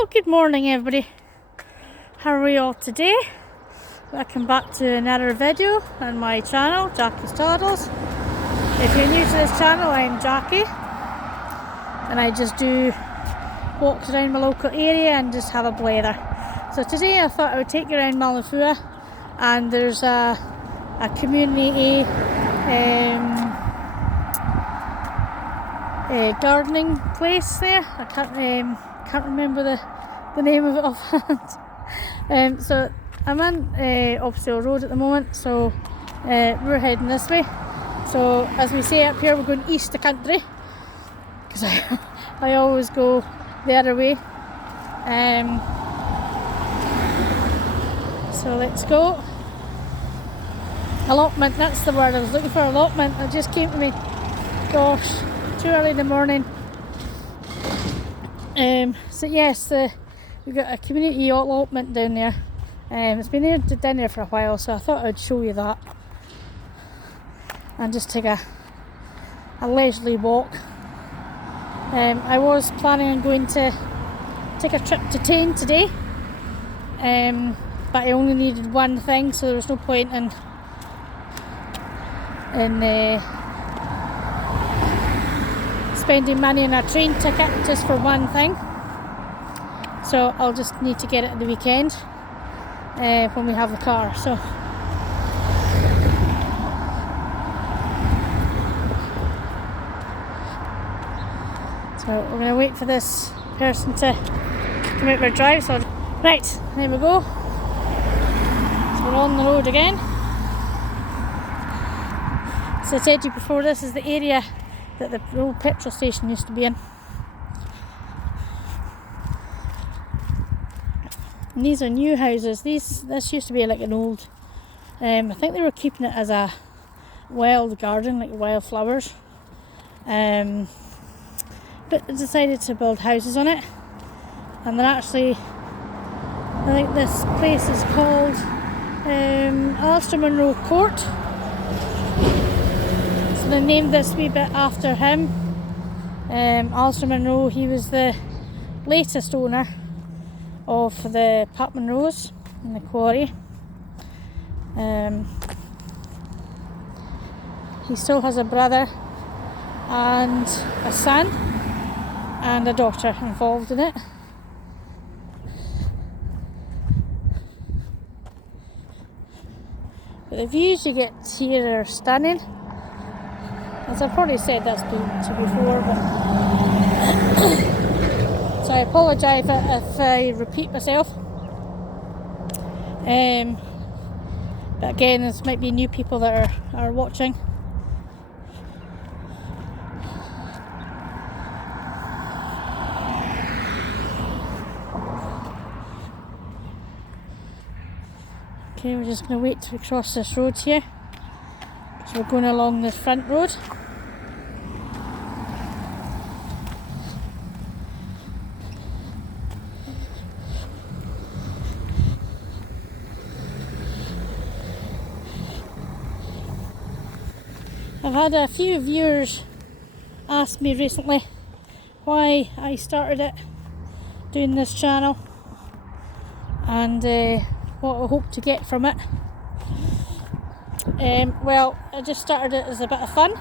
Well, good morning everybody. How are we all today? Welcome back to another video on my channel, Jackie's Toddles. If you're new to this channel, I'm Jackie and I just do walks around my local area and just have a blather. So today I thought I would take you around Milnafua, and there's a community gardening place there. I can't remember the name of it offhand. So I'm on Opsdale Road at the moment, so we're heading this way. So as we say up here, we're going east the country, because I always go the other way. So let's go. Allotment, that's the word I was looking for, allotment. It just came to me. Gosh, too early in the morning. So yes, we've got a community allotment down there. It's been down there for a while, so I thought I'd show you that and just take a leisurely walk. I was planning on going to take a trip to Tain today, but I only needed one thing, so there was no point in spending money on a train ticket just for one thing. So I'll just need to get it at the weekend when we have the car. So we're going to wait for this person to come out for a drive. So right, there we go. So we're on the road again. So I said to you before, this is the area that the old petrol station used to be in. And these are new houses. This used to be like an old, I think they were keeping it as a wild garden, like wildflowers. But they decided to build houses on it. And they're actually, I think this place is called Alistair Munro Court. So they named this wee bit after him. Alistair Munro, he was the latest owner of the Pat Munros in the quarry. He still has a brother and a son and a daughter involved in it. But the views you get here are stunning. As I've probably said this to you before, but so I apologise if I repeat myself. But again, there might be new people that are watching. Okay, we're just going to wait to cross this road here, because we're going along the front road. I've had a few viewers ask me recently why I started it, doing this channel, and what I hope to get from it. Well, I just started it as a bit of fun.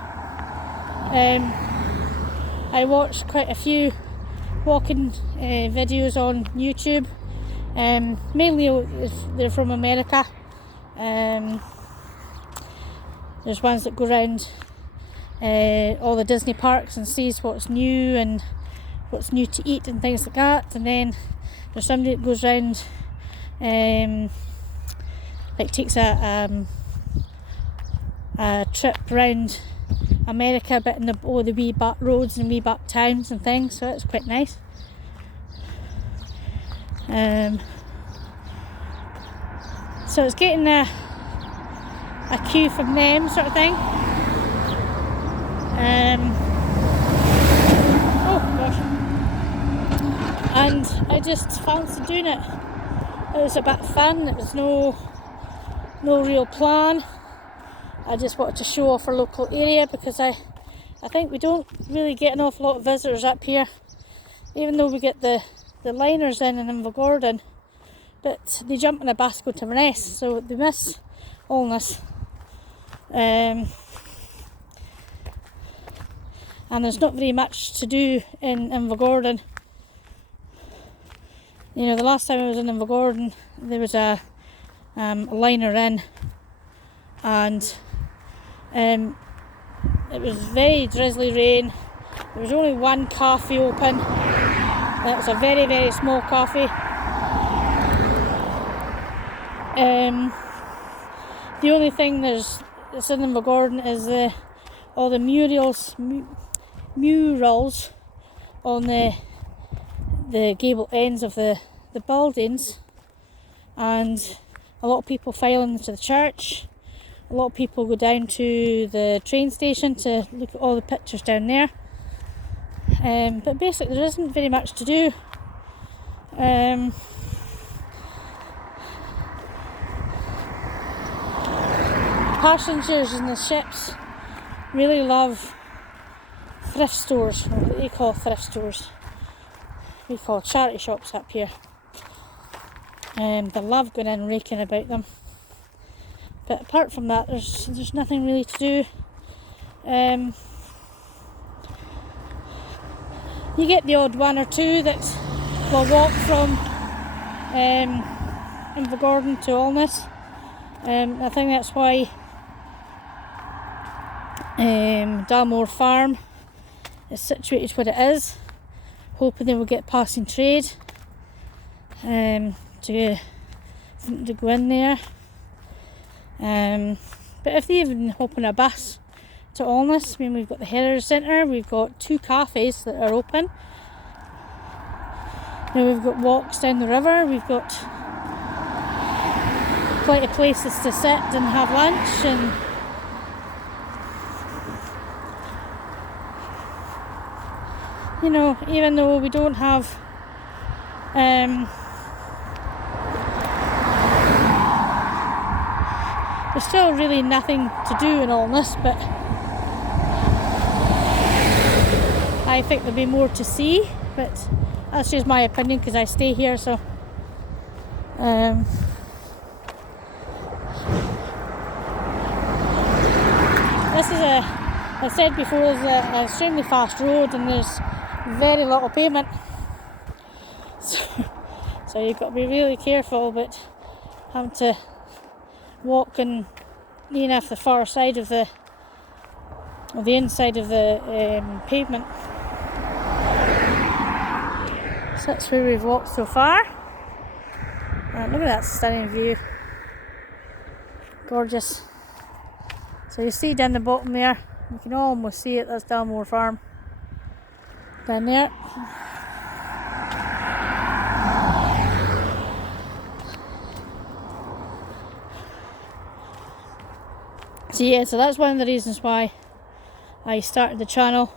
I watched quite a few walking videos on YouTube. Mainly if they're from America. There's ones that go around all the Disney parks and sees what's new and what's new to eat and things like that. And then there's somebody that goes around, like takes a trip around America, but in the wee back roads and wee back towns and things. So that's quite nice. So it's getting a cue from them, sort of thing. Oh gosh. And I just fancied doing it. It was a bit fun. It was no real plan. I just wanted to show off our local area, because I think we don't really get an awful lot of visitors up here. Even though we get the the liners in Invergordon, but they jump in a bus go to Inverness, so they miss Allness. And there's not very much to do in Invergordon. You know, the last time I was in Invergordon, there was a liner in, and it was very drizzly rain. There was only one cafe open. It was a very, very small cafe. The only thing that's in Invergordon is all the murals on the gable ends of the buildings, and a lot of people file into the church. A lot of people go down to the train station to look at all the pictures down there. But basically there isn't very much to do. Passengers in the ships really love thrift stores, or what they call thrift stores. We call charity shops up here. They love going in and raking about them. But apart from that, there's nothing really to do. You get the odd one or two that will walk from Invergordon to Allness. I think that's why Dalmore Farm is situated where it is, hoping they will get passing trade to go in there. But if they even hop on a bus to Allness, I mean, we've got the Heritage Centre, we've got 2 cafes that are open. Now we've got walks down the river, we've got plenty of places to sit and have lunch, and you know, even though we don't have there's still really nothing to do in Allness, but I think there'll be more to see, but that's just my opinion because I stay here, so this is I said before, is an extremely fast road and there's very little pavement, so you've got to be really careful about having to walk in near enough the far side of the inside of the pavement. So that's where we've walked so far. And look at that stunning view, gorgeous. So you see down the bottom there, you can almost see it, that's Dalmore Farm down there. So yeah, so that's one of the reasons why I started the channel.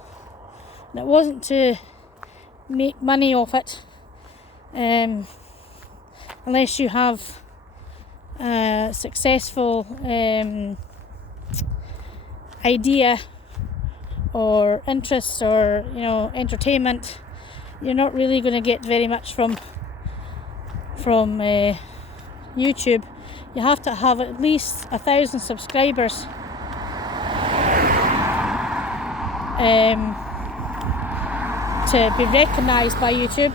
And it wasn't to make money off it, unless you have a successful idea or interest or, you know, entertainment. You're not really going to get very much from YouTube. You have to have at least 1,000 subscribers to be recognised by YouTube,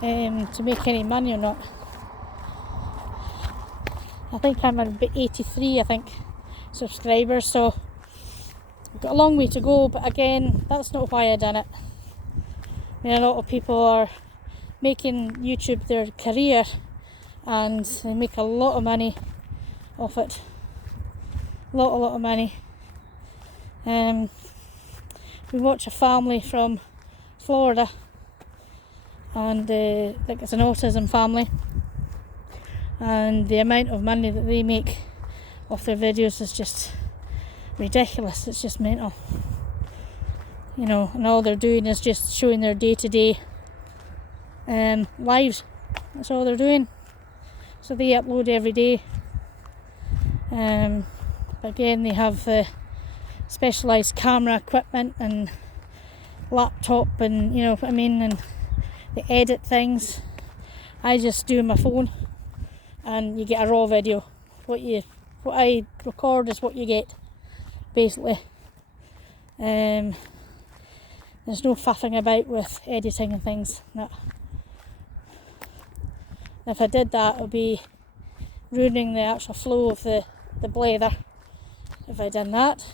to make any money or not. I think I'm at 83, subscribers, so I've got a long way to go, but again, that's not why I done it. I mean, a lot of people are making YouTube their career and they make a lot of money off it. A lot of money. We watch a family from Florida, and I think it's an autism family, and the amount of money that they make off their videos is just ridiculous. It's just mental, you know, and all they're doing is just showing their day-to-day lives. That's all they're doing. So they upload every day. But again, they have specialised camera equipment and laptop and, you know what I mean, and they edit things. I just do my phone and you get a raw video. What I record is what you get, basically. There's no faffing about with editing and things. No. If I did that, it would be ruining the actual flow of the blather if I done that.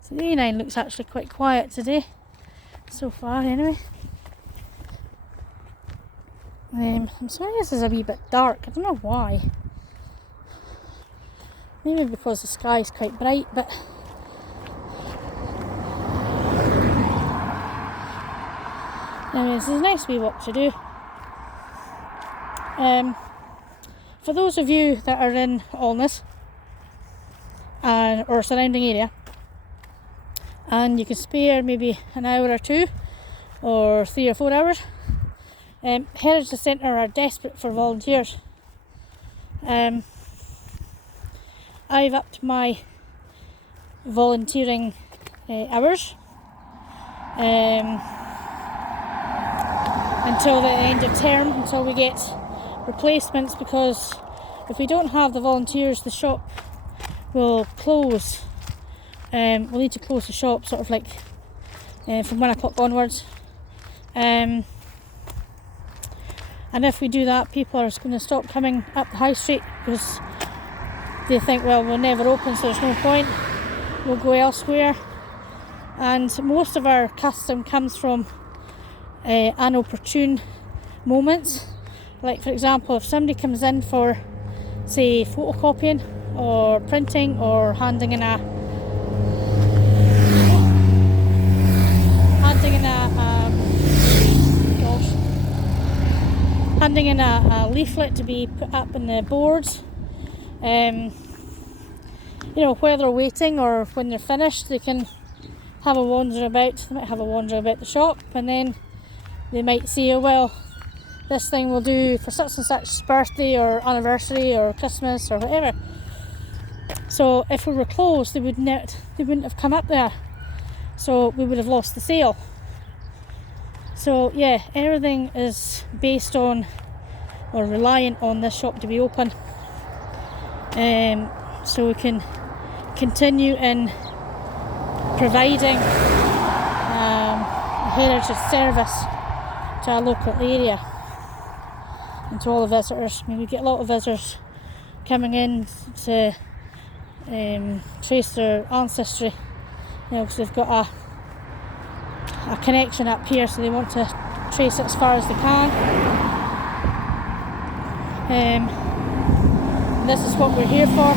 So the A9 looks actually quite quiet today, so far anyway. I'm sorry this is a wee bit dark, I don't know why. Maybe because the sky is quite bright, but anyways, there's a nice wee walk to do. For those of you that are in Allness or surrounding area, and you can spare maybe an hour or two, or 3 or 4 hours, Heritage Centre are desperate for volunteers. I've upped my volunteering hours until the end of term, until we get replacements, because if we don't have the volunteers, the shop will close. We'll need to close the shop sort of like from 1 o'clock onwards. And if we do that, people are going to stop coming up the high street because they think, well, we'll never open, so there's no point. We'll go elsewhere. And most of our custom comes from inopportune moments. Like, for example, if somebody comes in for, say, photocopying or printing or handing in a leaflet to be put up in the boards. You know, where they're waiting or when they're finished, they can have a wander about. They might have a wander about the shop, and then they might say, oh, well, this thing will do for such and such birthday or anniversary or Christmas or whatever. So if we were closed, they wouldn't have come up there, so we would have lost the sale. So yeah, everything is based on or reliant on this shop to be open, so we can continue in providing a heritage service to our local area and to all the visitors. I mean, we get a lot of visitors coming in to trace their ancestry, you know, because they've got a connection up here, so they want to trace it as far as they can. This is what we're here for.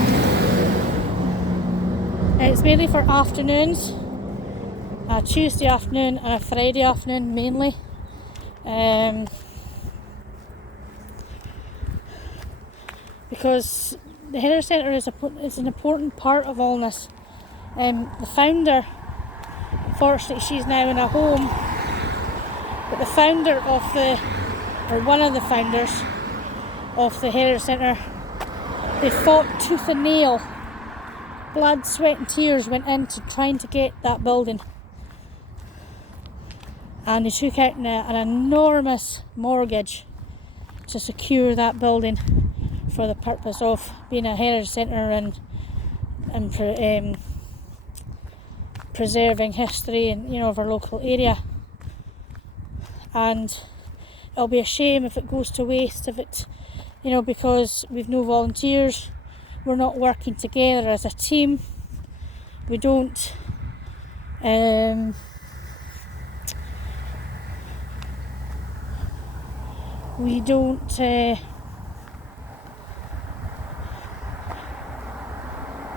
It's mainly for afternoons, a Tuesday afternoon and a Friday afternoon mainly. Because the Heritage Centre is an important part of Allness. The founder, unfortunately she's now in a home, but the founder or one of the founders of the Heritage Centre, they fought tooth and nail. Blood, sweat and tears went into trying to get that building. And they took out an enormous mortgage to secure that building for the purpose of being a heritage centre and preserving history and, you know, of our local area. And it'll be a shame if it goes to waste, if it, you know, because we've no volunteers, we're not working together as a team, we don't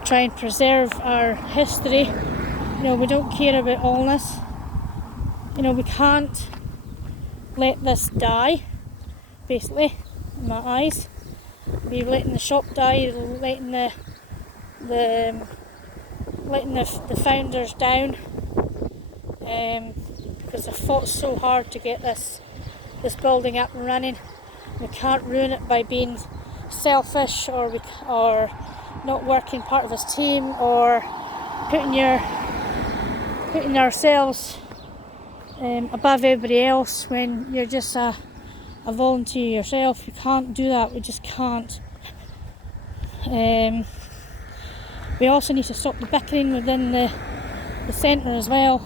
try and preserve our history. You know, we don't care about Allness. You know, we can't let this die, basically, in my eyes. We're letting the shop die, letting the founders down, because they fought so hard to get this building up and running. We can't ruin it by being selfish or not working part of his team, or putting ourselves above everybody else when you're just a volunteer yourself. You can't do that. We just can't. We also need to stop the bickering within the centre as well.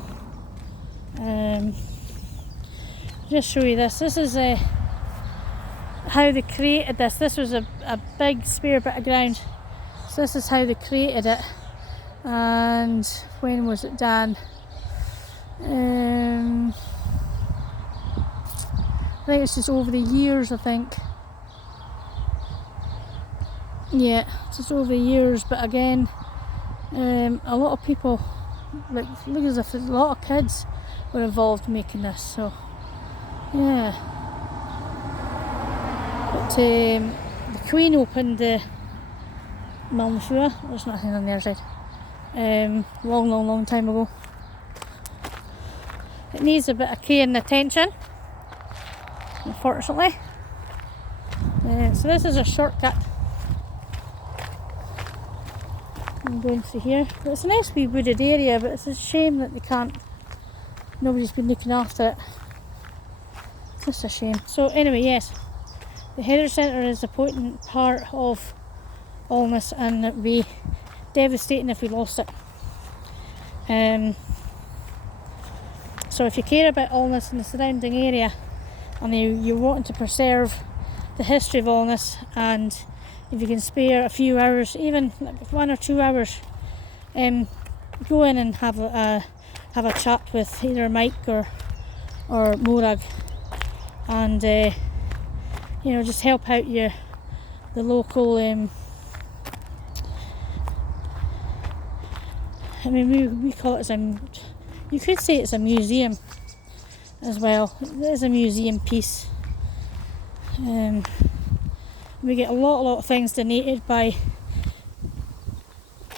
Just show you this. This is how they created this. This was a big spare bit of ground. So this is how they created it. And when was it done? I think it's just over the years, I think. Yeah, just over the years. But again, a lot of people, like, look as if a lot of kids were involved making this. So yeah. But the Queen opened the Milnafua. There's nothing on the other side. Long time ago. It needs a bit of care and attention, unfortunately. So this is a shortcut. I'm going through here. But it's a nice wee wooded area, but it's a shame that nobody's been looking after it. It's just a shame. So anyway, yes, the Heritage Centre is an important part of Allotments, and it would be devastating if we lost it. So if you care about Allotments and the surrounding area, and you're wanting to preserve the history of Allotments, and if you can spare a few hours, even like 1 or 2 hours, go in and have a chat with either Mike or Morag, and just help out the local. We call it you could say it's a museum as well. It is a museum piece. We get a lot of things donated by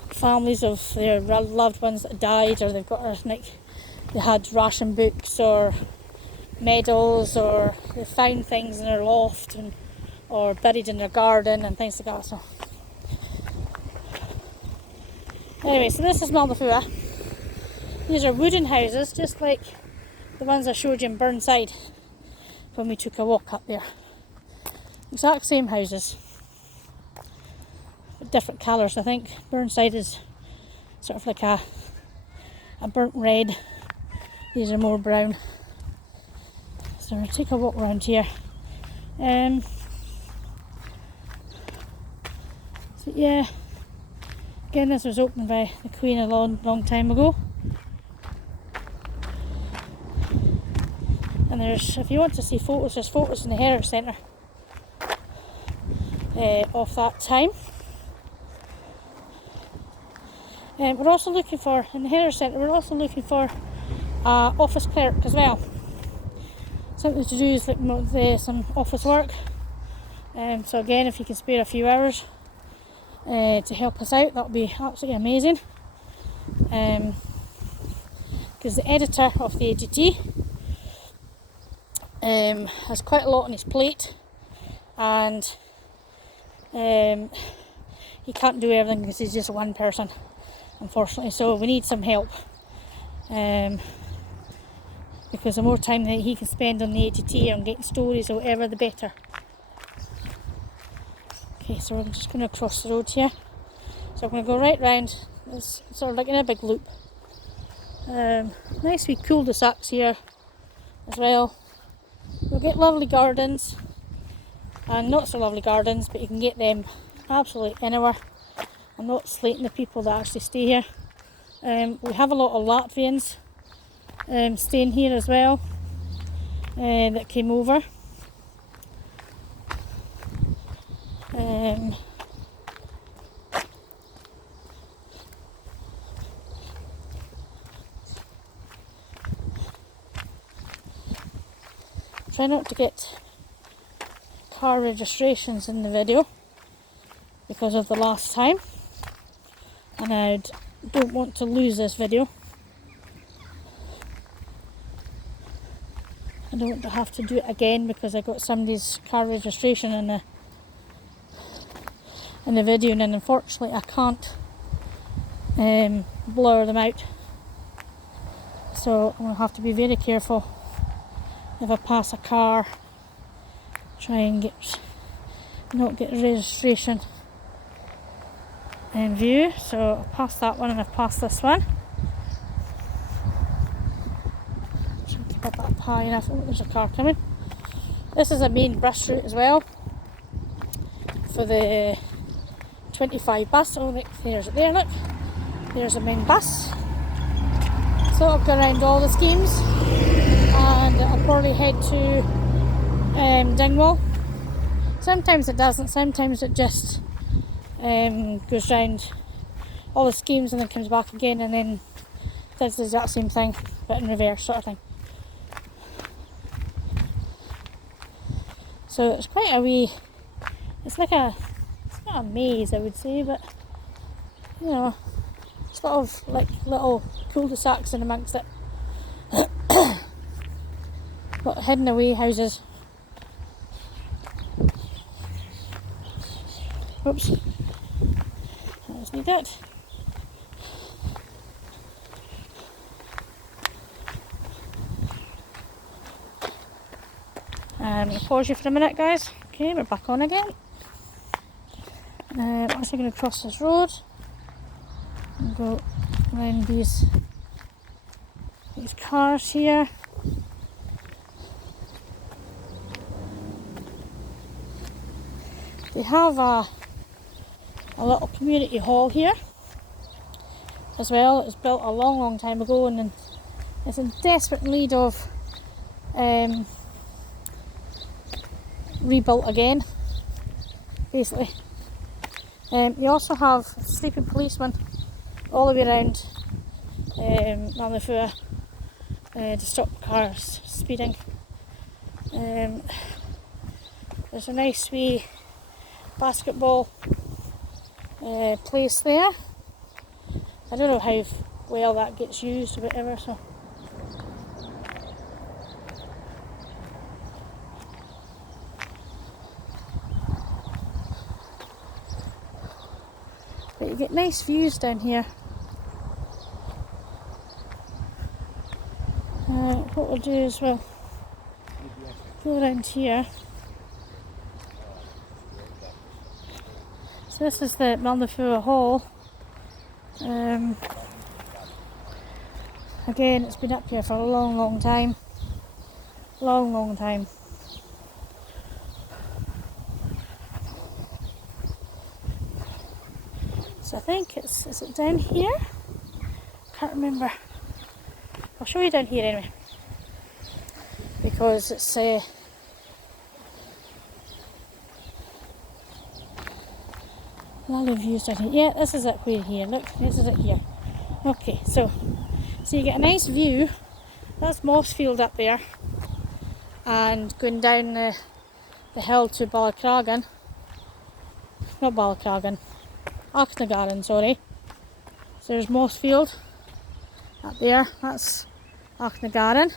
families of their loved ones that died, or they've got they had ration books or medals, or they found things in their loft or buried in their garden and things like that. So anyway, so this is Milnafua. These are wooden houses, just like the ones I showed you in Burnside when we took a walk up there. Exact same houses, but different colours. I think Burnside is sort of like a burnt red. These are more brown. So we'll take a walk around here. So yeah, again, this was opened by the Queen a long time ago. And if you want to see photos, there's photos in the Heritage Centre of that time. We're also looking for, in the Heritage Centre, we're also looking for an office clerk as well. Something to do with some office work. So again, if you can spare a few hours to help us out, that would be absolutely amazing. Because the editor of the AGT has quite a lot on his plate, and he can't do everything because he's just one person, unfortunately. So we need some help, because the more time that he can spend on the AGT on getting stories or whatever, the better. Okay, so we're just going to cross the road here. So I'm going to go right round. It's sort of like in a big loop. Nice wee cul-de-sacs here as well. We'll get lovely gardens, and not so lovely gardens, but you can get them absolutely anywhere. I'm not slating the people that actually stay here. We have a lot of Latvians staying here as well, that came over. Try not to get car registrations in the video because of the last time, and I don't want to lose this video. I don't want to have to do it again because I got somebody's car registration and in the video, and unfortunately I can't blur them out. So I'm going to have to be very careful if I pass a car, try and not get registration in view. So I've passed that one and I've passed this one. Try and keep up high enough. Oh, there's a car coming. This is a main bus route as well for the 25 bus. Oh, look, there's it there, look. There's a main bus. So I'll go around all the schemes and I'll probably head to Dingwall. Sometimes it doesn't, sometimes it just goes round all the schemes and then comes back again and then does the exact same thing but in reverse sort of thing. So it's quite a wee, it's not a maze I would say, but you know, it's a lot of like little cul-de-sacs in amongst it. But hidden away houses. Oops. I just need it. I'm going to pause you for a minute, guys. Okay, we're back on again. I'm actually going to cross this road and go around these cars here. They have a little community hall here as well. It was built a long time ago and it's in desperate need of rebuilt again, basically. You also have sleeping policemen all the way around Milnafua to stop cars speeding. There's a nice wee basketball place there. I don't know how well that gets used or whatever, so but you get nice views down here. What we'll do is we'll go around here. So this is the Milnafua Hall. Again, it's been up here for a long time. Long time. So I think is it down here? Can't remember. I'll show you down here anyway. Because it's lovely views down here. Yeah, this is it way here. Look, this is it here. Okay, so you get a nice view. That's Mossfield up there. And going down the hill to Ballacragan. Not Ballacragan. Achnagarden, sorry. So there's Mossfield up there. That's Achnagarden.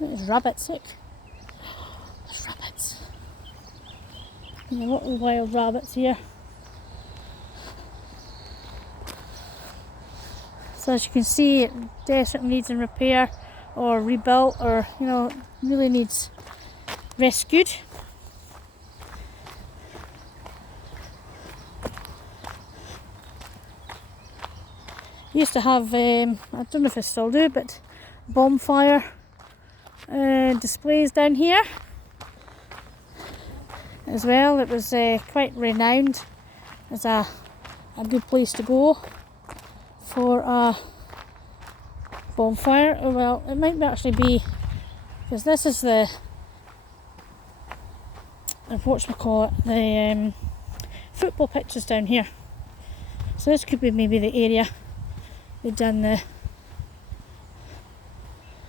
There's rabbits, look. There's rabbits. Yeah, what wild rabbits here. So as you can see, it desperately needs in repair or rebuilt, or you know, really needs rescued. Used to have, I don't know if I still do, but bonfire displays down here as well. It was quite renowned as a good place to go for a bonfire. Oh, well, it might actually be, because this is the whatchamacallit, the football pitches down here. So this could be maybe the area they've done the.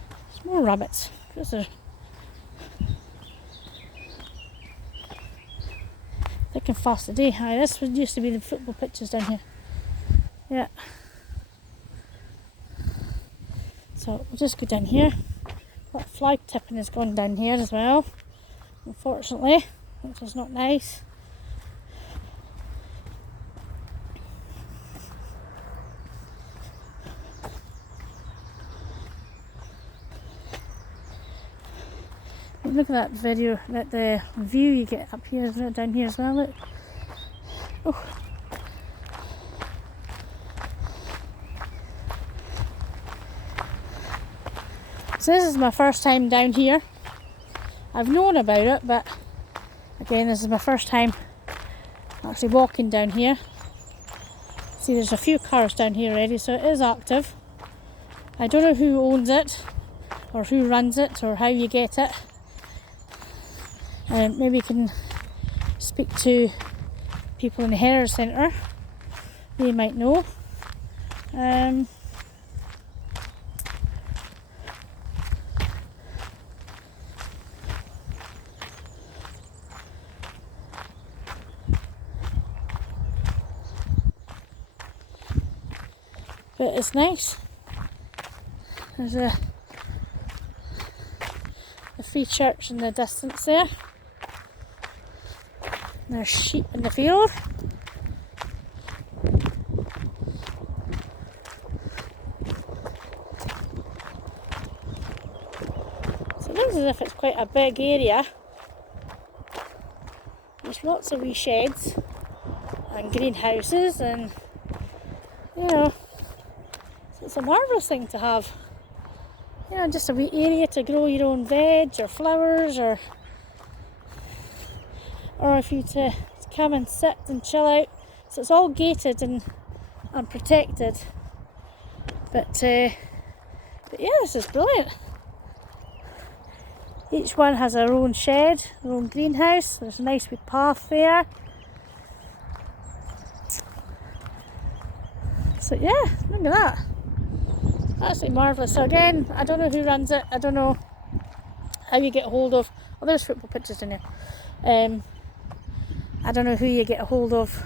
There's more rabbits. Because they're thick and fast today. Hi, this used to be the football pitches down here. Yeah. So we'll just go down here. That flag tipping has gone down here as well, unfortunately, which is not nice. Look at that video, that the view you get up here, down here as well. Look. Oh. So this is my first time down here. I've known about it, but again, this is my first time actually walking down here. See, there's a few cars down here already, so it is active. I don't know who owns it, or who runs it, or how you get it. Maybe you can speak to people in the Heritage Centre. They might know. But it's nice. There's a free church in the distance there. And there's sheep in the field. So it looks as if it's quite a big area. There's lots of wee sheds and greenhouses, and you know, so it's a marvellous thing to have. You know, just a wee area to grow your own veg or flowers, or if you to come and sit and chill out. So it's all gated and protected. But yeah, this is brilliant. Each one has their own shed, their own greenhouse. There's a nice wee path there. So yeah, look at that. Absolutely marvellous. So again, I don't know who runs it. I don't know how you get a hold of. Oh, there's football pitches in there. I don't know who you get a hold of.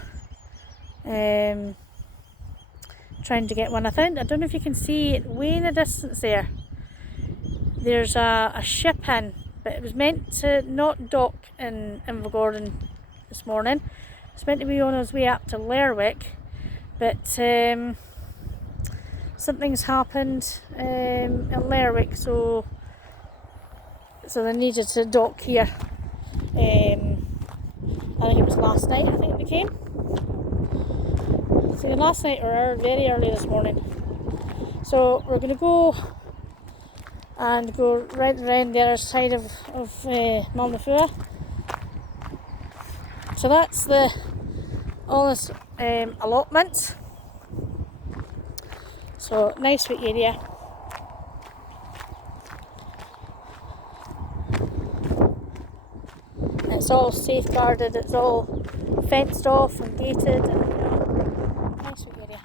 Trying to get one. I don't know if you can see it way in the distance there. There's a ship in, but it was meant to not dock in Invergordon this morning. It's meant to be on its way up to Lerwick, but something's happened in Lerwick, so they needed to dock here. I think it was last night, I think they came. See, last night or very early this morning. So we're going to go right around the other side of Milnafua. So that's all this allotments. So nice sweet area. It's all safeguarded, it's all fenced off and gated, and you know, nice sweet area.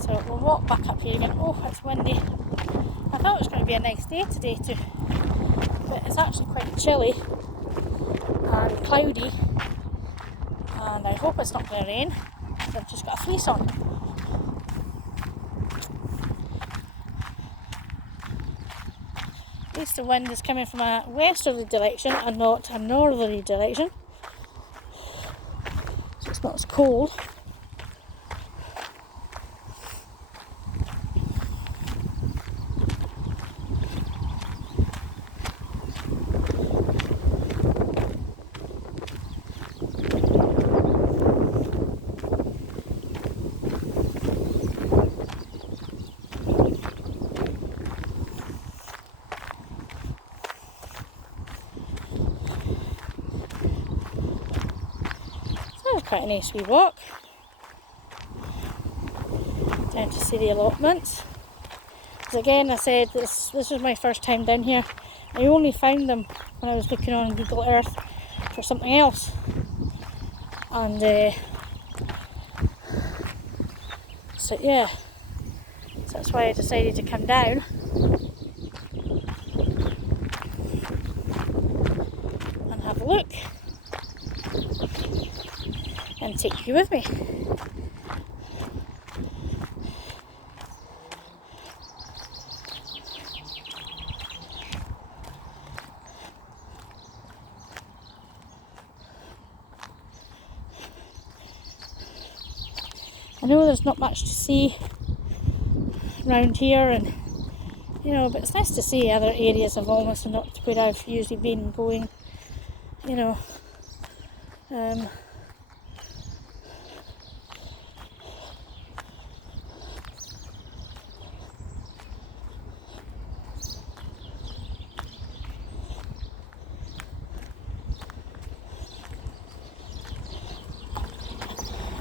So we'll walk back up here again. Oh, it's windy. I thought it was going to be a nice day today too, but it's actually quite chilly and cloudy, and I hope it's not going to rain. So I've just got a fleece on. At least the wind is coming from a westerly direction and not a northerly direction, so it's not as cold. Quite a nice wee walk down to see the allotments. Because again, I said this was my first time down here. I only found them when I was looking on Google Earth for something else, and so yeah, so that's why I decided to come down and have a look and take you with me. I know there's not much to see around here, and You know, but it's nice to see other areas of Almas and not where I've usually been going, you know.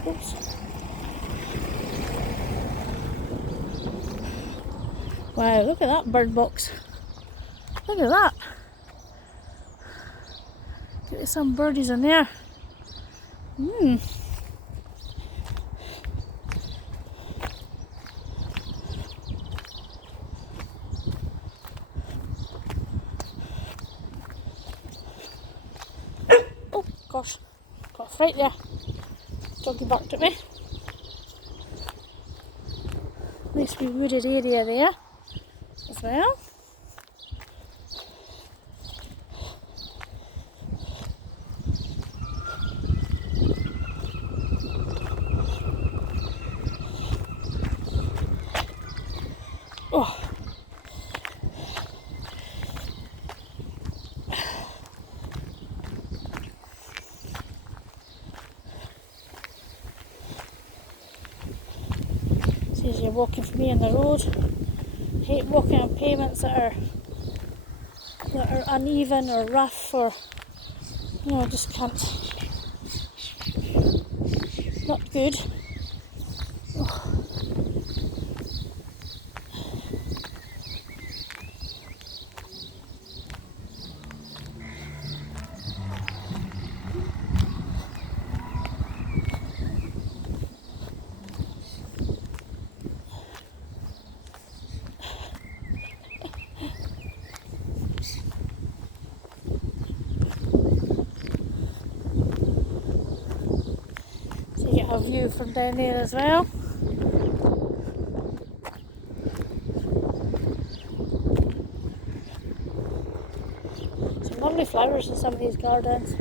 Oops. Wow, look at that bird box. Look at that. Get some birdies in there. Oh gosh, got a fright there. Doggy barked at me. Nice wee wooded area there as well. Oh. See, as you're walking for me on the road, I hate walking on pavements that are uneven or rough, or I just can't. Not good. Oh. So you get a view from down there as well. Some lovely flowers in some of these gardens.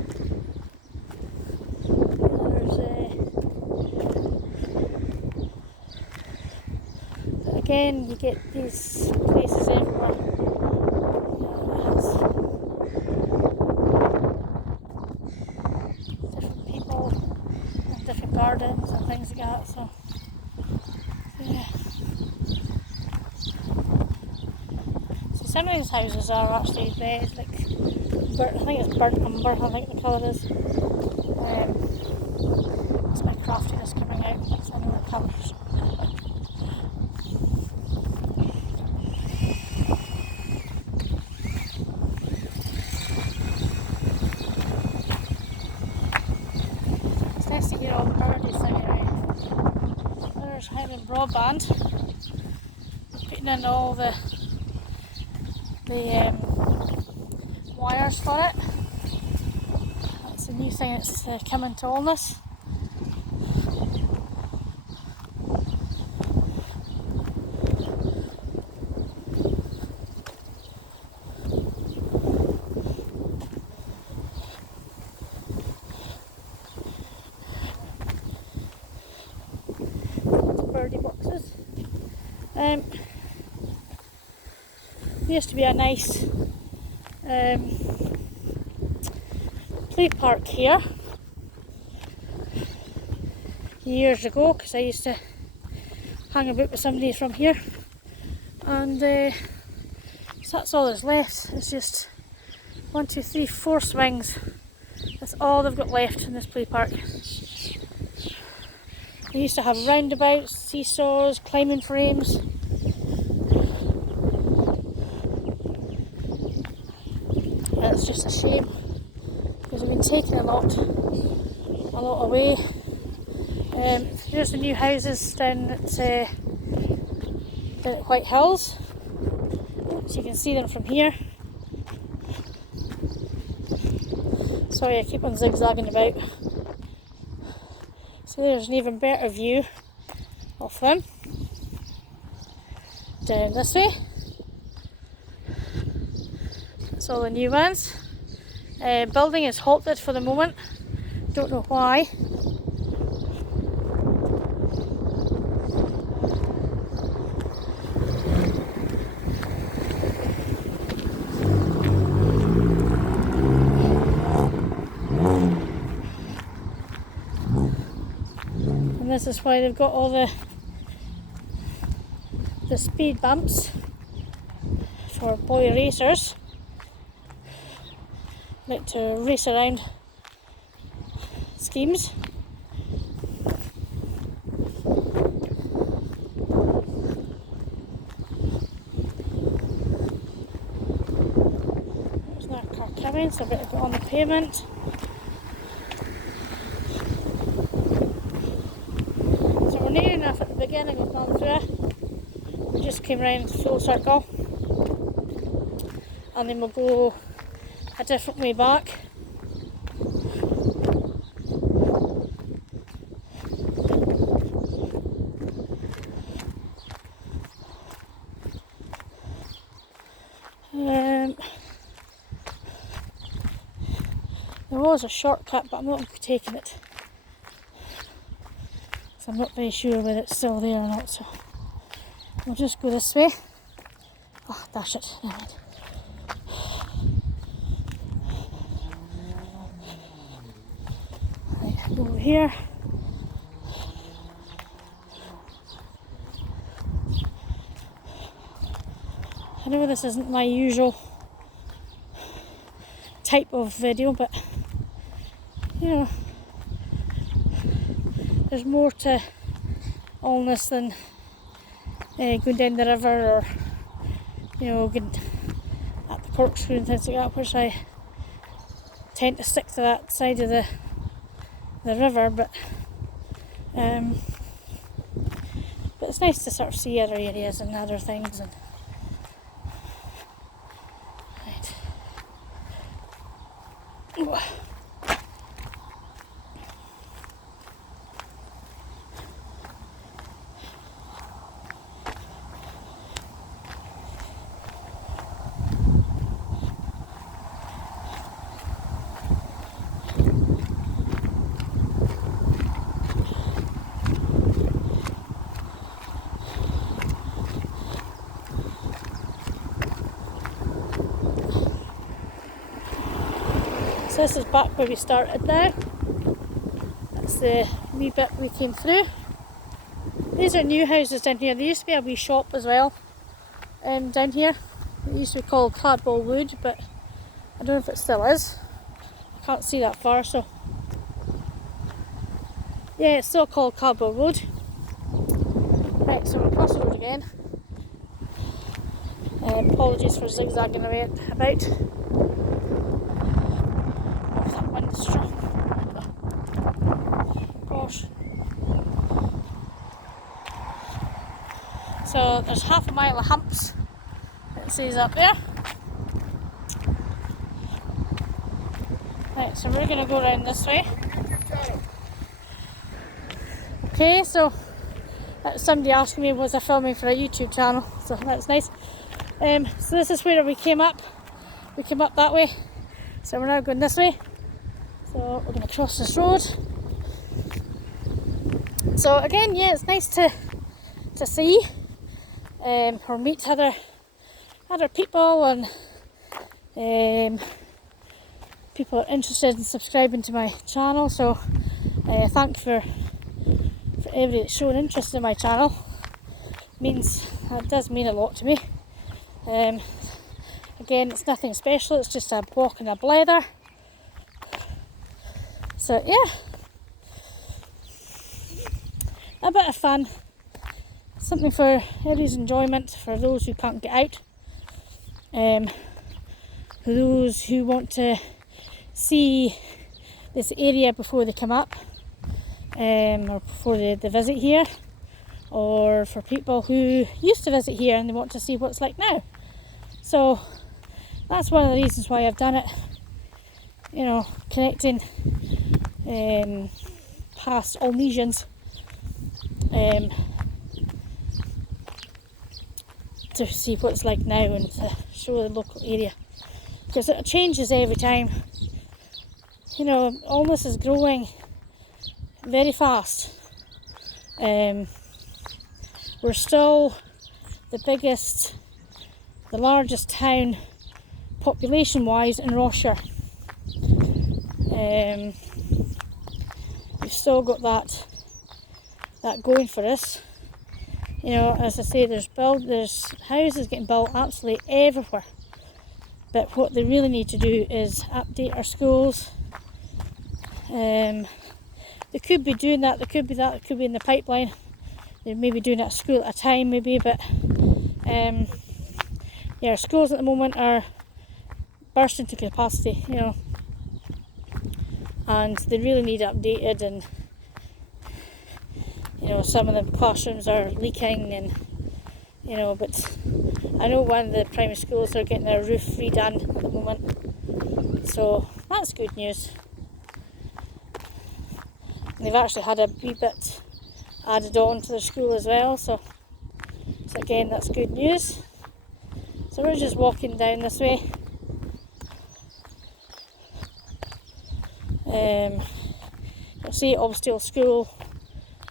But again, you get these places everywhere. Different people and different gardens and things like that. So yeah. So some of these houses are actually red, like I think it's burnt umber, I think the colour is. It's my craftiness coming out, because I know the colours. It's nice to hear all the birdies singing. There's Highland Broadband. Putting in all the wires for it. That's a new thing that's coming to Almas. Birdie boxes. There used to be a nice play park here years ago, because I used to hang about with somebody from here, and so that's all that's left. It's just 1, 2, 3, 4 swings. That's all they've got left in this play park. They used to have roundabouts, seesaws, climbing frames. And it's just a shame, because they've been taking a lot away. Here's the new houses down at White Hills, so you can see them from here. Sorry, I keep on zigzagging about. So there's an even better view of them down this way. That's all the new ones. Building is halted for the moment. Don't know why. this is why they've got all the speed bumps for boy racers. Like to race around schemes. There's that car coming, so I better get on the pavement. So we're near enough at the beginning of Milnafua. We just came round full circle, and then we'll go a different way back. There was a shortcut, but I'm not taking it, so I'm not very sure whether it's still there or not, so we'll just go this way. Oh, dash it, never mind. Right, over here. I know this isn't my usual type of video, but you know, there's more to all this than going down the river, or you know, going at the corkscrew and things like that, which I tend to stick to that side of the river, but it's nice to sort of see other areas and other things. And right. So this is back where we started now. That's the wee bit we came through. These are new houses down here. There used to be a wee shop as well down here. It used to be called Cardboard Wood, but I don't know if it still is. I can't see that far, so yeah, it's still called Cardboard Road. Right, so we're across the road again. Apologies for zigzagging about. That wind's strong. Gosh. So there's half a mile of humps, it says up there. Right, so we're going to go around this way. Okay, so somebody asked me, was I filming for a YouTube channel? So that's nice. So this is where we came up. We came up that way. So we're now going this way. So we're going to cross this road. So again, yeah, it's nice to see or meet other people, and people are interested in subscribing to my channel. So thank for everybody that's showing interest in my channel. That does mean a lot to me. Again, it's nothing special, it's just a walk and a blather. So yeah, a bit of fun, something for everybody's enjoyment, for those who can't get out, for those who want to see this area before they come up, or before they visit here, or for people who used to visit here and they want to see what it's like now. So that's one of the reasons why I've done it, you know, connecting past Almesians to see what it's like now and to show the local area, because it changes every time. You know, Alness is growing very fast. We're still the largest town population wise in Rossshire. We've still got that that going for us. You know, as I say, there's houses getting built absolutely everywhere. But what they really need to do is update our schools. They could be doing that. There could be that. It could be in the pipeline. They're maybe doing it a school at a time, maybe. But yeah, our schools at the moment are bursting to capacity. You know, and they really need updated. And you know, some of the classrooms are leaking, and you know, but I know one of the primary schools are getting their roof redone at the moment, so that's good news. And they've actually had a wee bit added on to their school as well, so again, that's good news. So we're just walking down this way. You'll see Obstale School,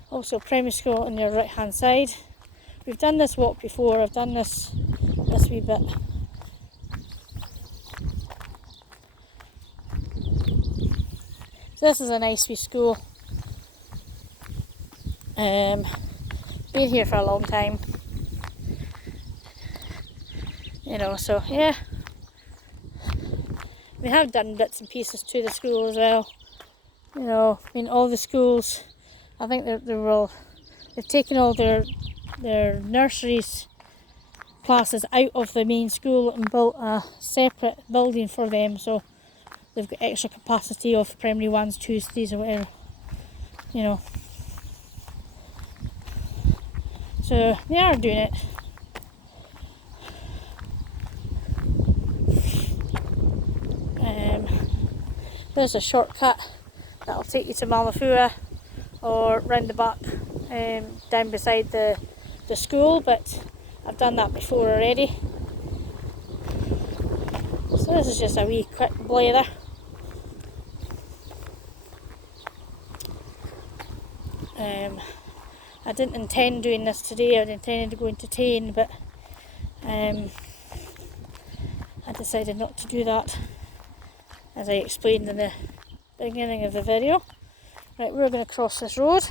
also primary school on your right hand side. We've done this walk before. I've done this wee bit. So this is a nice wee school. Been here for a long time. You know, so yeah. We have done bits and pieces to the school as well. You know, I mean, all the schools, I think they've taken all their nurseries classes out of the main school and built a separate building for them, so they've got extra capacity of primary 1s, 2s, 3s or whatever, you know. So they are doing it. There's a shortcut that'll take you to Milnafua or round the back down beside the school, but I've done that before already. So this is just a wee quick blather. I didn't intend doing this today. I'd intended to go into Tane, but I decided not to do that, as I explained in the beginning of the video. Right, we're going to cross this road.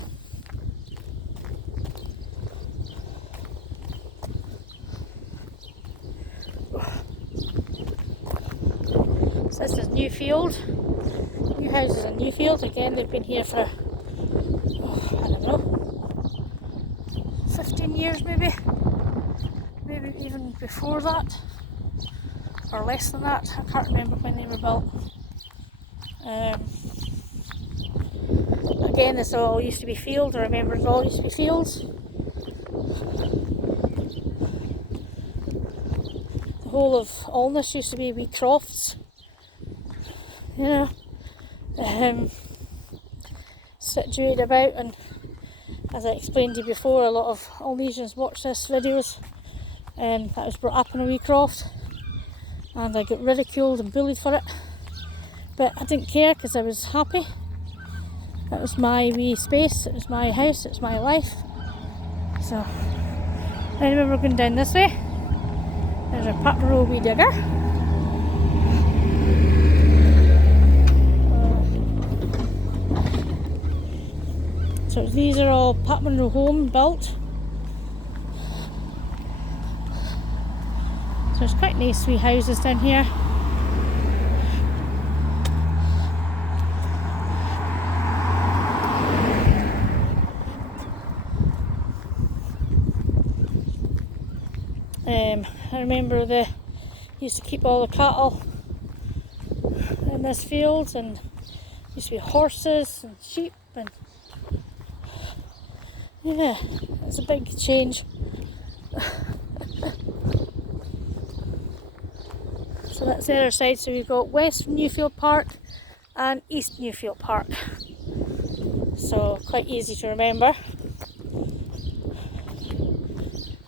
So this is Newfield. New houses in Newfield. Again, they've been here for, I don't know, 15 years maybe. Maybe even before that. Or less than that. I can't remember when they were built. Again, this all used to be field. I remember it all used to be fields. The whole of Allness used to be wee crofts. You know, situated about, and as I explained to you before, a lot of Allnesians watch this videos. That was brought up in a wee croft, and I got ridiculed and bullied for it, but I didn't care because I was happy. It was my wee space, it was my house, it was my life. So anyway, we're going down this way. There's a Paparow wee digger. So these are all Patman home built. So there's quite nice wee houses down here. I remember they used to keep all the cattle in this field, and used to be horses and sheep, and yeah, it's a big change. So that's the other side. So we've got West Newfield Park and East Newfield Park. So quite easy to remember.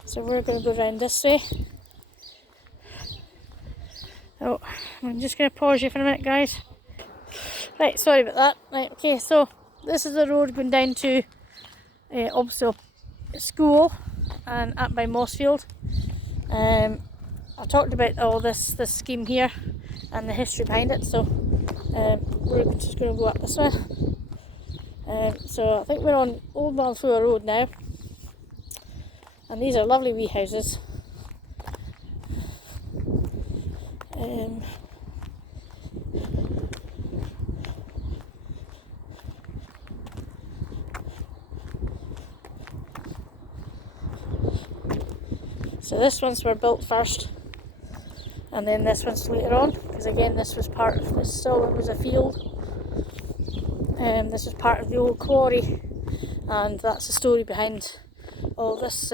So we're going to go around this way. Oh, I'm just going to pause you for a minute, guys. Right, sorry about that. Right, okay, so this is the road going down to Obstale School and up by Mossfield. I talked about all this scheme here and the history behind it, so we're just going to go up this way. So I think we're on Old Milnafua Road now, and these are lovely wee houses. So this ones were built first, and then this one's later on, because again this was part of this. Still, it was a field. This was part of the old quarry, and that's the story behind all this,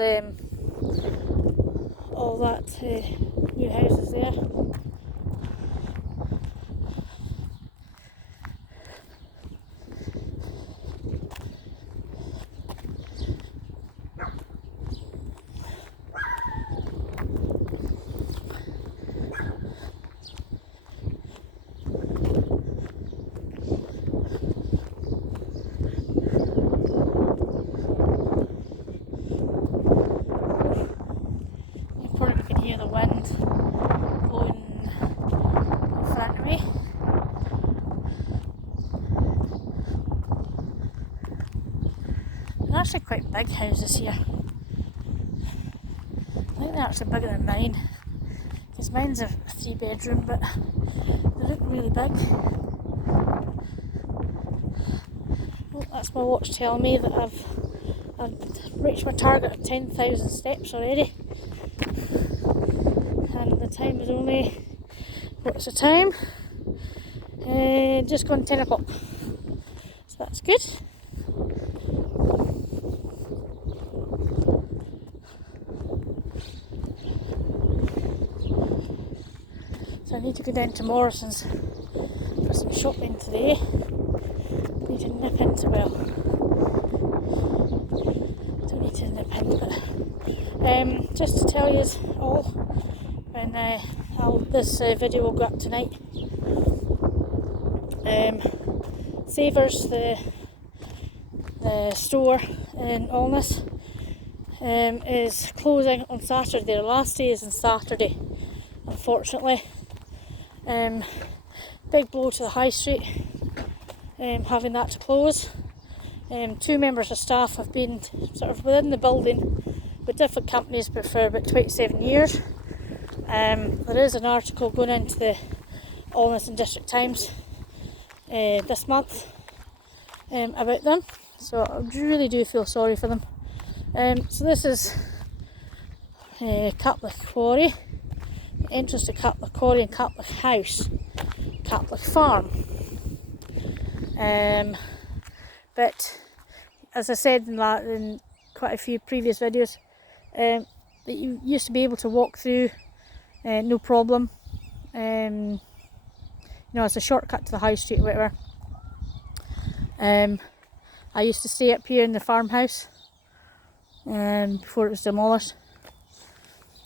all that new houses there. You can hear the wind blowing in front of me. They're actually quite big houses here. I think they're actually bigger than mine, because mine's a 3-bedroom, but they look really big. Oh, that's my watch telling me that I've reached my target of 10,000 steps already. And the time is only, what's the time? Just gone 10 o'clock. So that's good. So I need to go down to Morrison's for some shopping today. I need to nip into, well, I don't need to nip in, but just to tell you all, when this video will go up tonight, Savers, the store in Allness, is closing on Saturday. Their last day is on Saturday, unfortunately. Big blow to the high street, having that to close. 2 members of staff have been sort of within the building with different companies, but for about 27 years. There is an article going into the Allness and District Times this month about them, so I really do feel sorry for them. So this is Catholic Quarry, the entrance to Catholic Quarry and Catholic House, Catholic Farm. But as I said in quite a few previous videos, that you used to be able to walk through no problem. You know, it's a shortcut to the high street or whatever. I used to stay up here in the farmhouse before it was demolished.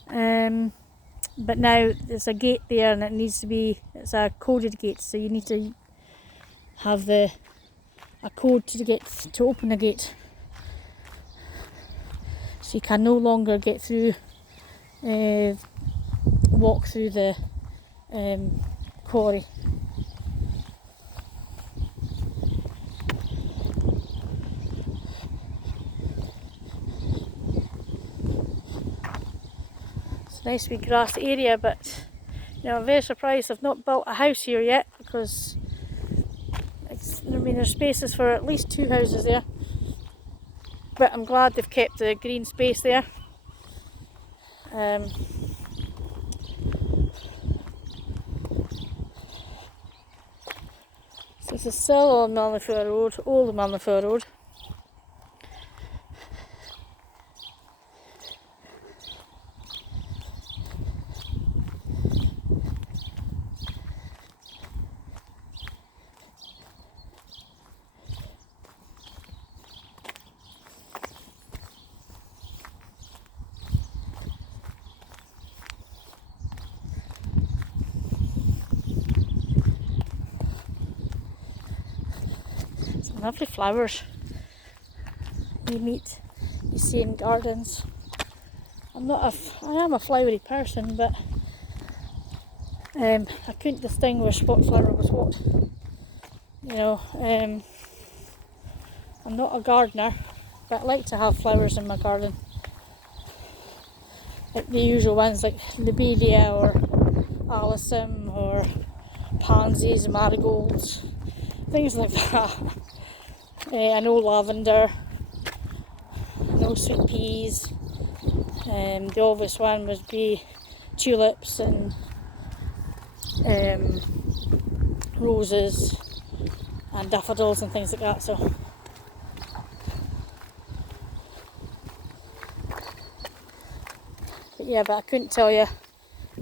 But now there's a gate there, and it needs to be, it's a coded gate, so you need to have a code to get to open the gate. So you can no longer get through, walk through the quarry. It's a nice wee grass area, but you know, I'm very surprised they've not built a house here yet, because there's spaces for at least 2 houses there. But I'm glad they've kept the green space there. So this is still on Milnafua Road, Old Milnafua Road. Lovely flowers you meet, you see in gardens. I am a flowery person, but I couldn't distinguish what flower was what. You know, I'm not a gardener, but I like to have flowers in my garden. Like the usual ones like lobelia or alyssum or pansies, marigolds, things like that. I know lavender, I know sweet peas. The obvious one would be tulips and roses and daffodils and things like that. So but I couldn't tell you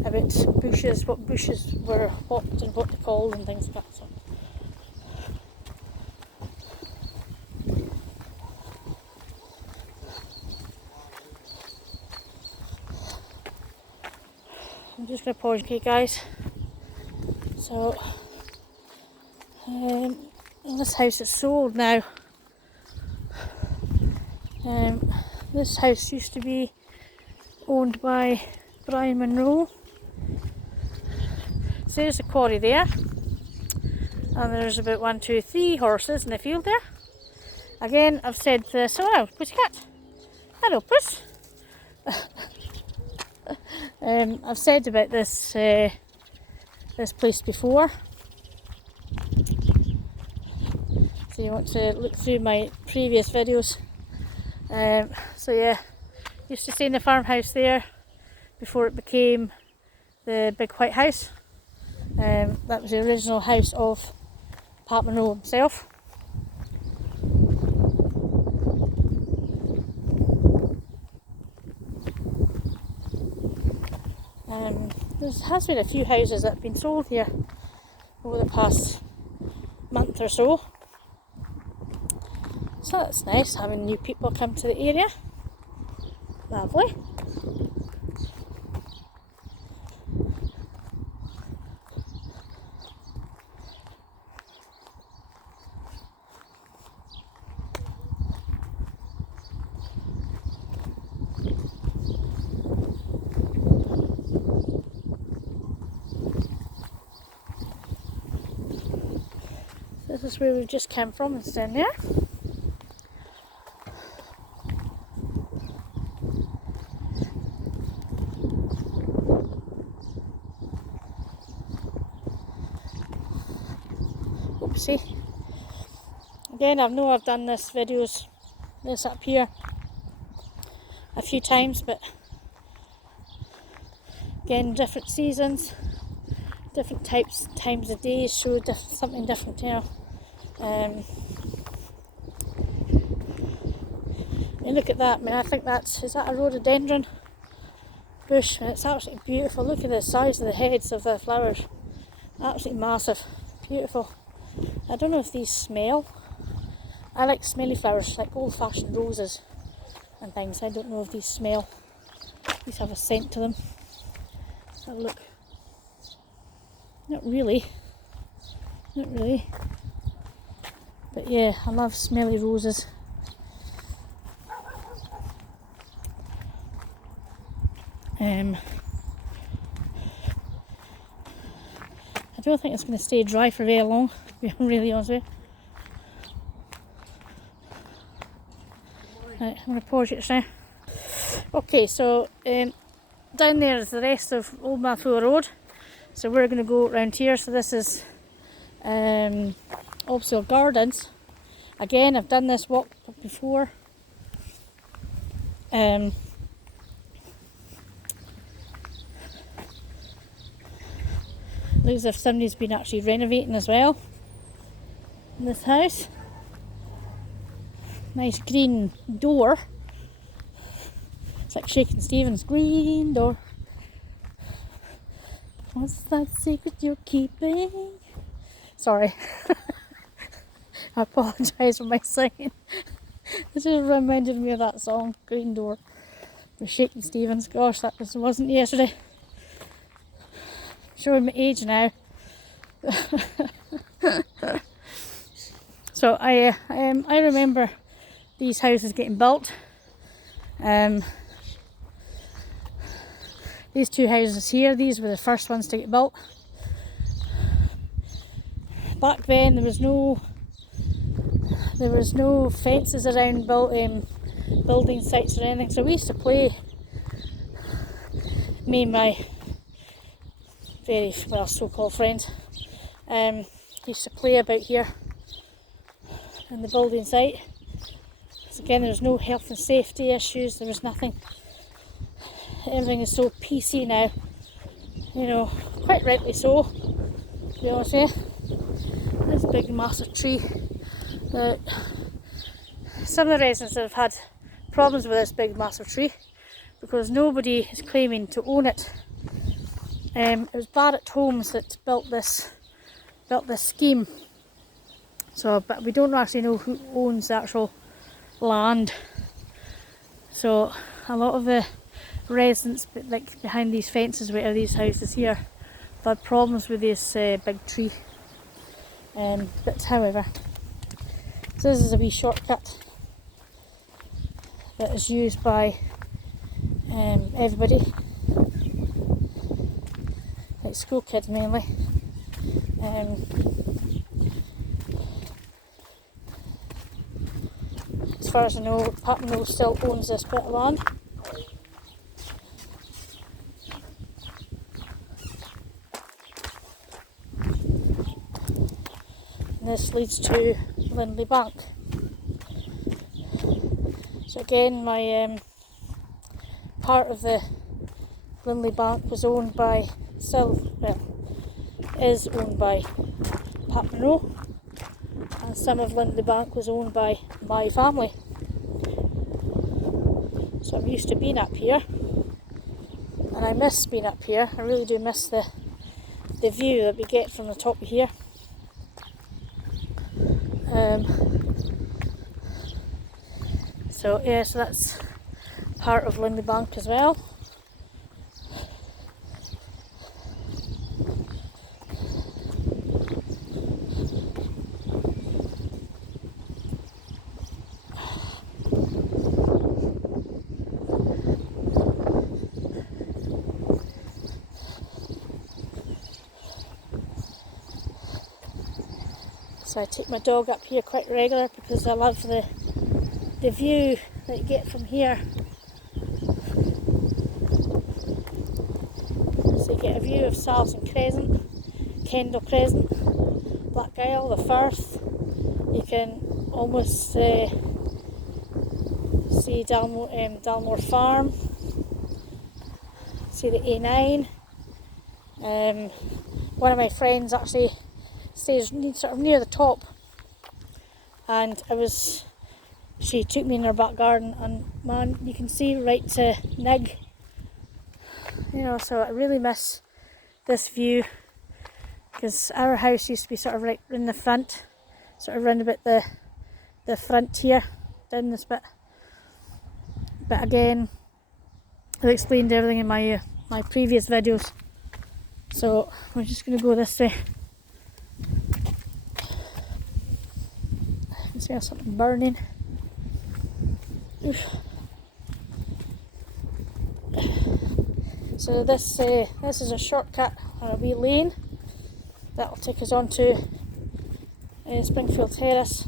about bushes, what bushes were what and what they're called and things like that. So I'm just going to pause. Okay guys, so this house is sold now. This house used to be owned by Brian Monroe. So there's a quarry there, and there's about 1, 2, 3 horses in the field there. Again, I've said this. Oh, pussycat. Hello, puss. I've said about this this place before. So you want to look through my previous videos. So yeah, used to stay in the farmhouse there before it became the big white house. That was the original house of Pat Monroe himself. There has been a few houses that have been sold here over the past month or so. So that's nice, having new people come to the area. Lovely. This is where we just came from, it's down there. Oopsie. Again, I know I've done this up here a few times, but again, different seasons, different times of day show something different, you know. And look at that, I mean, I think is that a rhododendron bush? And it's absolutely beautiful. Look at the size of the heads of the flowers, absolutely massive, beautiful. I don't know if these smell. I like smelly flowers, like old-fashioned roses and things. I don't know if these smell. These have a scent to them. Let's have a look. Not really. But yeah, I love smelly roses. I don't think it's going to stay dry for very long, to be really honest with you. Right, I'm going to pause it just now. Okay, so down there is the rest of Old Milnafua Road. So we're going to go around here. So this is Obscure Gardens. Again, I've done this walk before. Looks as if somebody's been actually renovating as well in this house. Nice green door. It's like Shakin' Stevens' green door. What's that secret you're keeping? Sorry. I apologise for my singing. It just reminded me of that song, Green Door, for Shakin' Stevens. Gosh, that wasn't yesterday. Showing my age now. So I remember these houses getting built. These two houses here, these were the first ones to get built. Back then there there was no fences around building sites or anything, so we used to play, me and my very well so-called friends, used to play about here in the building site. So again, there was no health and safety issues, there was nothing. Everything is so PC now, you know, quite rightly so, to be honest with you. This big massive tree that some of the residents have had problems with, this big massive tree, because nobody is claiming to own it. It was Barrett Homes that built this scheme. So, but we don't actually know who owns the actual land. So a lot of the residents, like behind these fences, where these houses here, have had problems with this big tree. But however, so this is a wee shortcut that is used by everybody, like school kids mainly. As far as I know, Pappenroe still owns this bit of land. And this leads to Lindley Bank. So again, my part of the Lindley Bank was owned by is owned by Pappenroe, and some of Lindley Bank was owned by my family. So I'm used to being up here, and I miss being up here. I really do miss the view that we get from the top of here. So yeah, so that's part of Lindley Bank as well. So I take my dog up here quite regular because I love the view that you get from here. So you get a view of Salson Crescent, Kendall Crescent, Black Isle, the Firth. You can almost see Dalmore Farm, see the A9. One of my friends actually stays sort of near the top, and she took me in her back garden, and man, you can see right to Nig, you know. So I really miss this view, because our house used to be sort of right in the front, sort of round about the front here, down this bit. But again, I've explained everything in my previous videos, so we're just going to go this way. I see there's something burning. Oof. So this is a shortcut on a wee lane that will take us on to Springfield Terrace.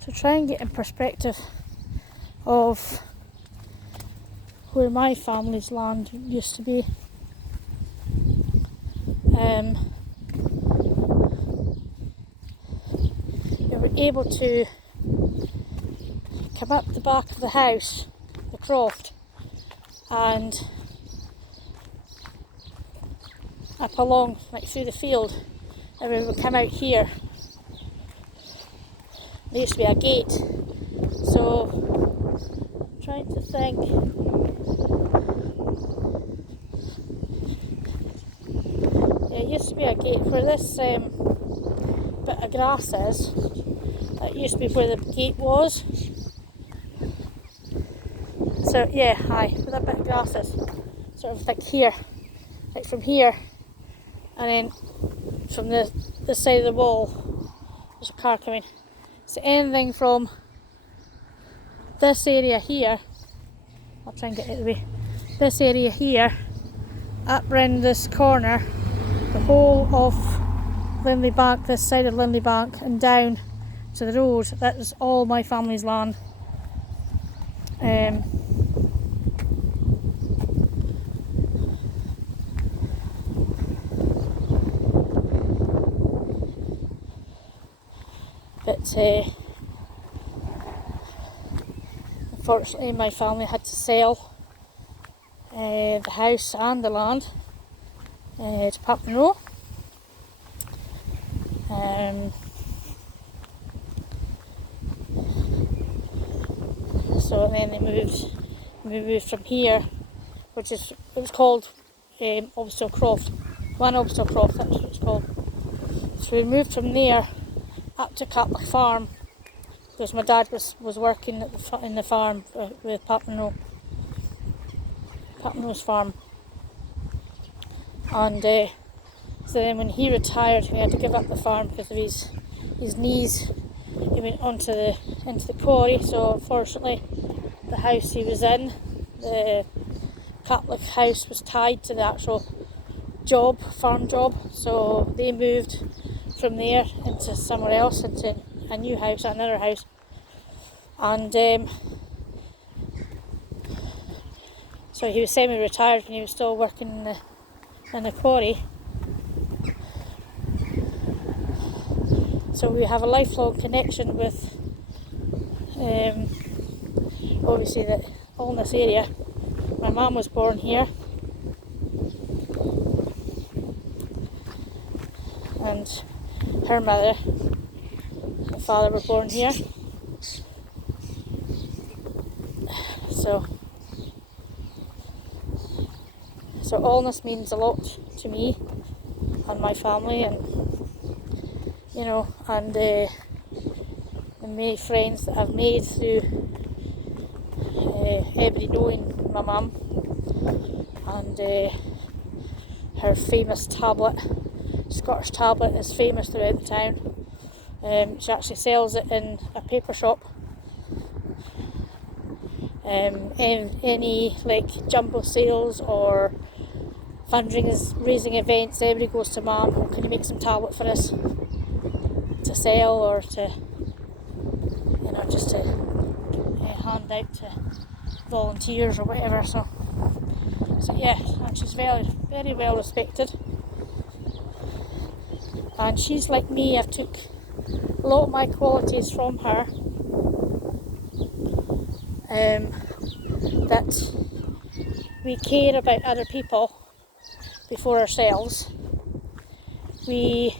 So try and get in perspective of where my family's land used to be. We were able to come up the back of the house, the croft, and up along, like through the field, and we would come out here. There used to be a gate, so I'm trying to think. Yeah, it used to be a gate where this bit of grass is. That used to be where the gate was. So yeah, where that bit of grass is, sort of like here. like from here, and then from the side of the wall there's a car coming. So anything from this area here, I'll try and get out of the way, this area here, up round this corner, the whole of Linley Bank, this side of Linley Bank, and down to the road, that is all my family's land. But unfortunately my family had to sell the house and the land to Pat Monroe. So then we moved from here, which is, it was called Obstall Croft, One Obstall Croft, that's what it's called. So we moved from there up to Catholic Farm, because my dad was working at in the farm with Pat Monroe's farm. And so then when he retired, he had to give up the farm because of his knees. He went into the quarry, so unfortunately the house he was in, the Catholic house, was tied to the actual farm job, so they moved from there into somewhere else, into a new house, another house. And so he was semi-retired when he was still working in the quarry. So we have a lifelong connection with obviously all in this area. My mum was born here, and her mother and father were born here. So allness means a lot to me and my family, and you know, and the many friends that I've made through everybody knowing my mum, and her famous tablet, Scottish tablet, is famous throughout the town. She actually sells it in a paper shop. Any like jumbo sales or fundraising events, everybody goes to Mum, oh, can you make some tablet for us to sell, or to, you know, just to hand out to volunteers or whatever. So yeah, and she's very, very well respected, and she's like me. I've took a lot of my qualities from her, that we care about other people before ourselves. We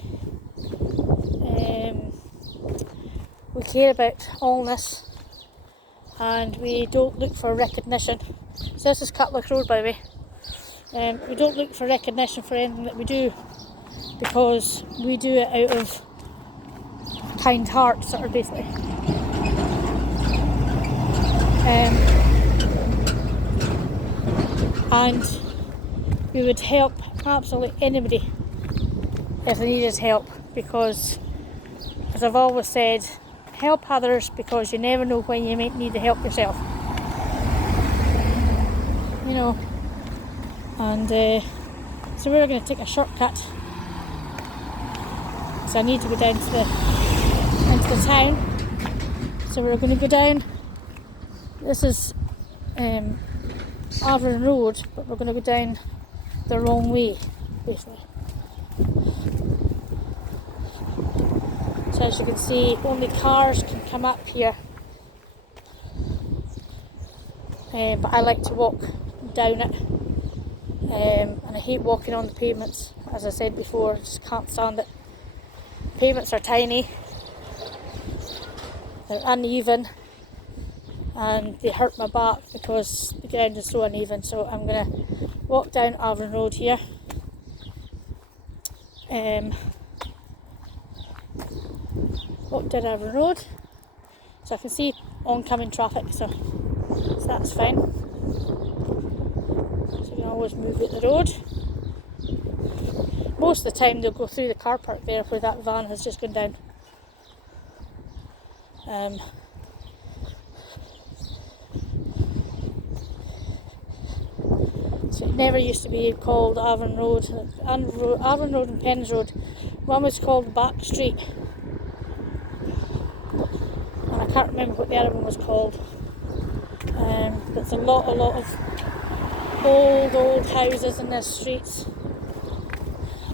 care about allness, and we don't look for recognition. So this is Catholic Road, by the way. We don't look for recognition for anything that we do, because we do it out of a kind heart, sort of, basically. And we would help absolutely anybody if they needed help, because, as I've always said, help others, because you never know when you might need the help yourself, you know. And so we're going to take a shortcut, so I need to go down into the town. So we're going to go down, this is Avon Road, but we're going to go down the wrong way, basically. So as you can see, only cars can come up here, but I like to walk down it, and I hate walking on the pavements. As I said before, I just can't stand it. Pavements are tiny, they're uneven, and they hurt my back because the ground is so uneven. So I'm going to walk down Avon Road here. Walk down Avon Road, so I can see oncoming traffic, so that's fine. So you can always move out the road. most of the time they'll go through the car park there where that van has just gone down. So it never used to be called Avon Road. Avon Road and Penn's Road. One was called Back Street, and I can't remember what the other one was called. There's a lot of old houses in the streets,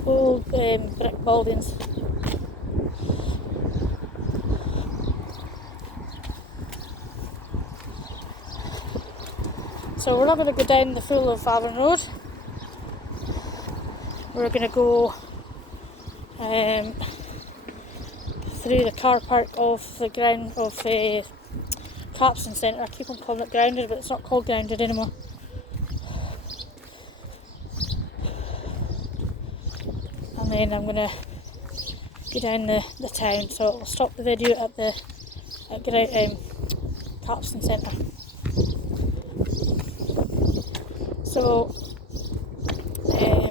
old brick buildings. So we're not going to go down the full of Avon Road. We're going to go through the car park of the ground of Capstan Centre. I keep on calling it Grounded, but it's not called Grounded anymore. And then I'm going to go down the town, so I'll stop the video at Capstan Centre. So I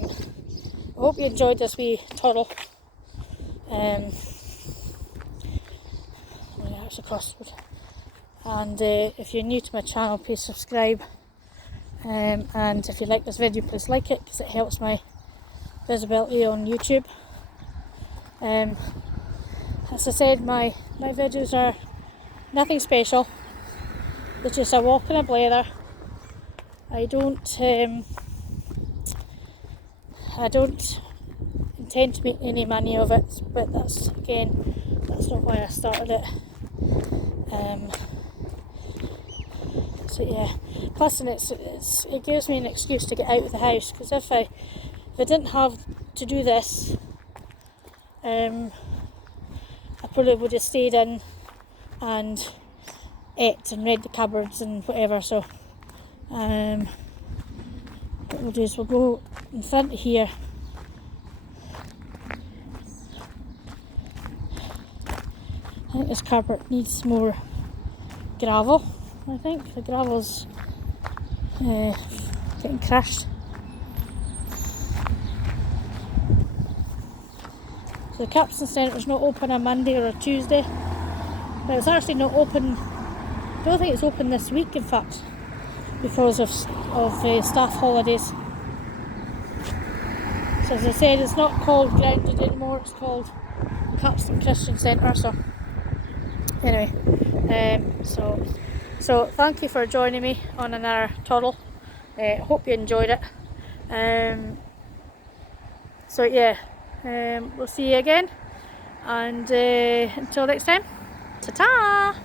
hope you enjoyed this wee toddle. That's across the road. And if you're new to my channel, please subscribe. And if you like this video, please like it, because it helps my visibility on YouTube. As I said, my videos are nothing special. They're just a walk and a blather. I don't intend to make any money of it, but that's not why I started it. So yeah, plus it gives me an excuse to get out of the house, because if I didn't have to do this, I probably would have stayed in and ate and read the cupboards and whatever. So what we'll do is we'll go in front of here. I think this carpet needs more gravel. I think the gravel's getting crushed. So the Capstan Centre is not open on Monday or a Tuesday, but it's actually not open. I don't think it's open this week, in fact, because of staff holidays. So as I said, it's not called Grounded anymore, it's called Capstan Christian Centre. So anyway, so thank you for joining me on another toddle. Hope you enjoyed it. So yeah, we'll see you again, and until next time, ta-ta!